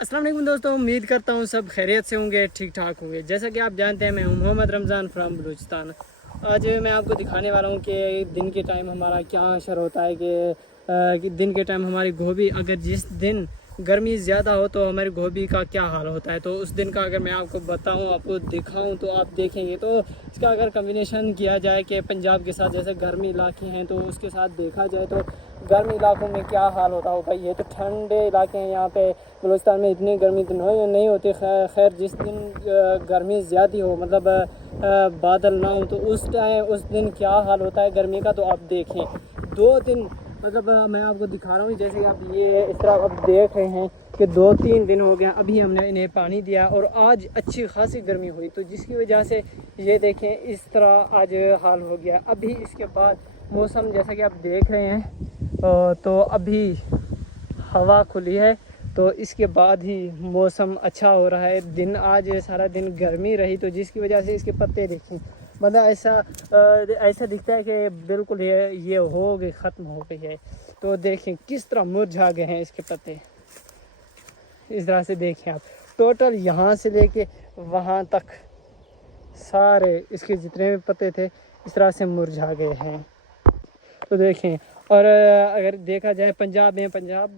अस्सलाम वालेकुम दोस्तों, उम्मीद करता हूँ सब खैरियत से होंगे, ठीक ठाक होंगे। जैसा कि आप जानते हैं, मैं हूँ मोहम्मद रमज़ान फ्राम बलूचिस्तान। आज मैं आपको दिखाने वाला हूँ कि दिन के टाइम हमारा क्या असर होता है कि दिन के टाइम हमारी गोभी, अगर जिस दिन गर्मी ज़्यादा हो तो हमारी गोभी का क्या हाल होता है। तो उस दिन का अगर मैं आपको बताऊँ, आपको दिखाऊँ तो आप देखेंगे। तो इसका अगर कम्बिनेशन किया जाए कि पंजाब के साथ जैसे गर्मी इलाके हैं तो उसके साथ देखा जाए तो गर्मी इलाकों में क्या हाल होता होगा। ये तो ठंडे इलाके हैं, यहाँ पे बलूचिस्तान में इतनी गर्मी तो नहीं होती। खैर जिस दिन गर्मी ज़्यादा हो, मतलब बादल ना हो, तो उस दिन क्या हाल होता है गर्मी का, तो आप देखें। 2 दिन मतलब मैं आपको दिखा रहा हूँ, जैसे कि आप ये इस तरह आप देख रहे हैं कि 2-3 दिन हो गया, अभी हमने इन्हें पानी दिया और आज अच्छी खासी गर्मी हुई, तो जिसकी वजह से ये देखें इस तरह आज हाल हो गया। अभी इसके बाद मौसम जैसा कि आप देख रहे हैं, तो अभी हवा खुली है, तो इसके बाद ही मौसम अच्छा हो रहा है। दिन आज सारा दिन गर्मी रही, तो जिसकी वजह से इसके पत्ते देखें, मतलब ऐसा दिखता है कि बिल्कुल ये हो गई, ख़त्म हो गई है। तो देखें किस तरह मुरझा गए हैं इसके पत्ते। इस तरह से देखें आप, टोटल यहाँ से लेके वहाँ तक सारे इसके जितने भी पत्ते थे इस तरह से मुरझा गए हैं। तो देखें, और अगर देखा जाए पंजाब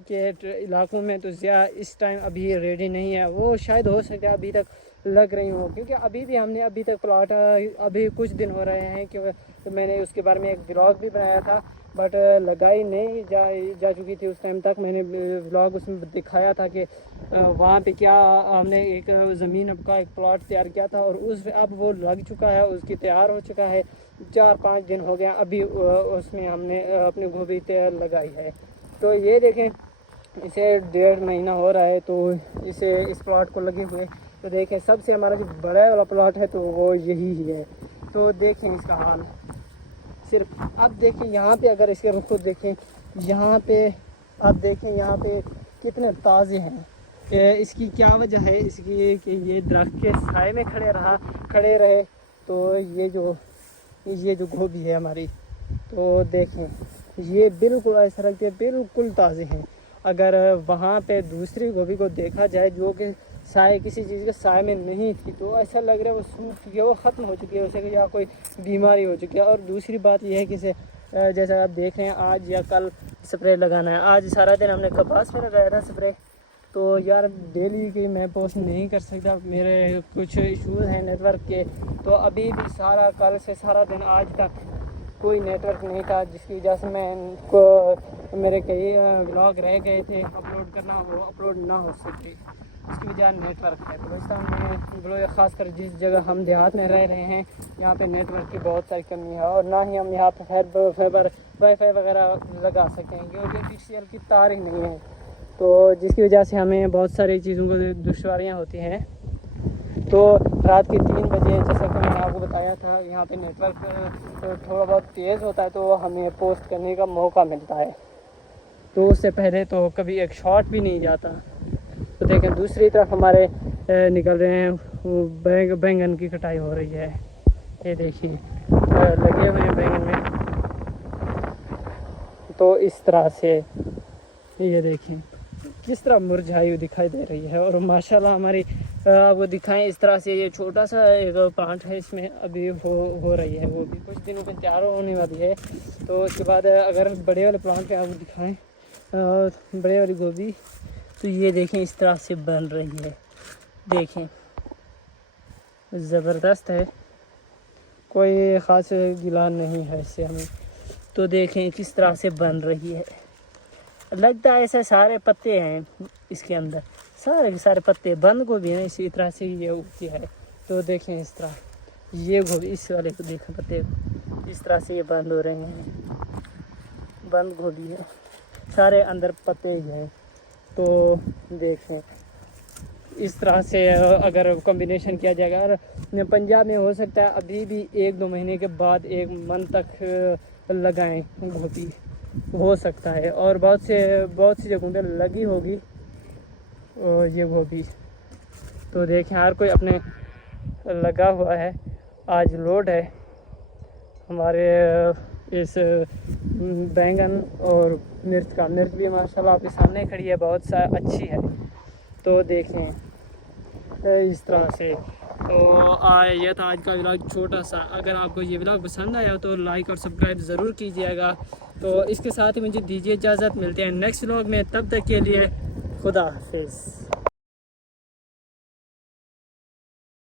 के इलाकों में तो इस टाइम अभी रेडी नहीं है। वो शायद हो सकता है अभी तक लग रही हो, क्योंकि अभी भी हमने अभी तक प्लाट अभी कुछ दिन हो रहे हैं कि तो मैंने उसके बारे में एक व्लॉग भी बनाया था, बट लगाई नहीं जा चुकी थी। उस टाइम तक मैंने व्लॉग उसमें दिखाया था कि वहाँ पे क्या हमने एक ज़मीन का एक प्लॉट तैयार किया था, और अब वो लग चुका है, उसकी तैयार हो चुका है। 4-5 दिन हो गया अभी उसमें हमने अपनी गोभी तैयार लगाई है। तो ये देखें, इसे 1.5 महीना हो रहा है तो इस प्लॉट को लगे हुए। तो देखें, सबसे हमारा जो बड़ा वाला प्लॉट है तो वो यही ही है। तो देखें इसका हाल सिर्फ। अब देखें यहाँ पे, अगर इसके रुख देखें, यहाँ पे आप देखें यहाँ पे कितने ताज़े हैं। इसकी क्या वजह है इसकी कि ये दरख्त के साए में खड़े रहे, तो ये जो गोभी है हमारी, तो देखें ये बिल्कुल ऐसा लगता है बिल्कुल ताज़े हैं। अगर वहाँ पे दूसरी गोभी को देखा जाए जो कि किसी चीज़ के साए में नहीं थी, तो ऐसा लग रहा है वो सूख चुकी है, वो ख़त्म हो चुकी है, उसे या कोई बीमारी हो चुकी है। और दूसरी बात यह है कि जैसा आप देख रहे हैं, आज या कल स्प्रे लगाना है। आज सारा दिन हमने कपास में लगाया था स्प्रे, तो यार डेली की मैं पोस्ट नहीं कर सकता, मेरे कुछ इश्यूज़ हैं नेटवर्क के। तो अभी भी कल से सारा दिन आज तक कोई नेटवर्क नहीं था, जिसकी वजह से मेरे कई व्लॉग रह गए थे अपलोड करना, वो अपलोड ना हो सके। इसकी वजह नेटवर्क है। बलूचिस्तान में ख़ासकर जिस जगह हम देहात में रह रहे हैं, यहाँ पे नेटवर्क की बहुत सारी कमी है, और ना ही हम यहाँ पर फाइबर वाईफाई वगैरह लगा सकते हैं, क्योंकि पीसीएल की तार ही नहीं है। तो जिसकी वजह से हमें बहुत सारी चीज़ों को दुश्वारियाँ होती हैं। तो रात के 3 बजे, जैसा कि मैंने आपको बताया था, यहाँ पे नेटवर्क थोड़ा बहुत तेज़ होता है, तो हमें पोस्ट करने का मौका मिलता है। तो उससे पहले तो कभी एक शॉट भी नहीं जाता। तो देखें, दूसरी तरफ हमारे निकल रहे हैं, वो बैंगन की कटाई हो रही है। ये देखिए लगे हुए हैं बैंगन में। तो इस तरह से ये देखें किस तरह मुरझाई हुई दिखाई दे रही है। और माशाल्लाह हमारी आपको दिखाएं, इस तरह से ये छोटा सा एक प्लांट है, इसमें अभी हो रही है, वो भी कुछ दिनों में तैयार होने वाली है। तो उसके बाद अगर बड़े वाले प्लांट पे आपको दिखाएं, बड़े वाली गोभी, तो ये देखें इस तरह से बन रही है। देखें ज़बरदस्त है, कोई ख़ास गिला नहीं है इससे हमें। तो देखें किस तरह से बन रही है, लगता है ऐसे सारे पत्ते हैं इसके अंदर, सारे के सारे पत्ते। बंद गोभी है, इसी तरह से ये उगती है। तो देखें इस तरह ये गोभी, इस वाले को देखें पत्ते इस तरह से ये बंद हो रहे हैं, बंद गोभी है, सारे अंदर पत्ते ही हैं। तो देखें इस तरह से अगर कॉम्बिनेशन किया जाएगा, और पंजाब में हो सकता है अभी भी 1-2 महीने के बाद 1 मंथ तक लगाएं गोभी, हो सकता है। और बहुत सी जगहों पे लगी होगी ये गोभी। तो देखें हर कोई अपने लगा हुआ है। आज लोड है हमारे इस बैंगन और मिर्च भी माशाल्लाह आपके सामने खड़ी है, बहुत अच्छी है। تو دیکھیں اس طرح سے. تو یہ تھا آج کا ولاگ چھوٹا سا. اگر آپ کو یہ ولاگ پسند آیا تو لائک اور سبسکرائب ضرور کیجیے گا. تو اس کے ساتھ ہی مجھے دیجیے اجازت, ملتے ہیں نیکسٹ ولاگ میں. تب تک کے لیے خدا حافظ.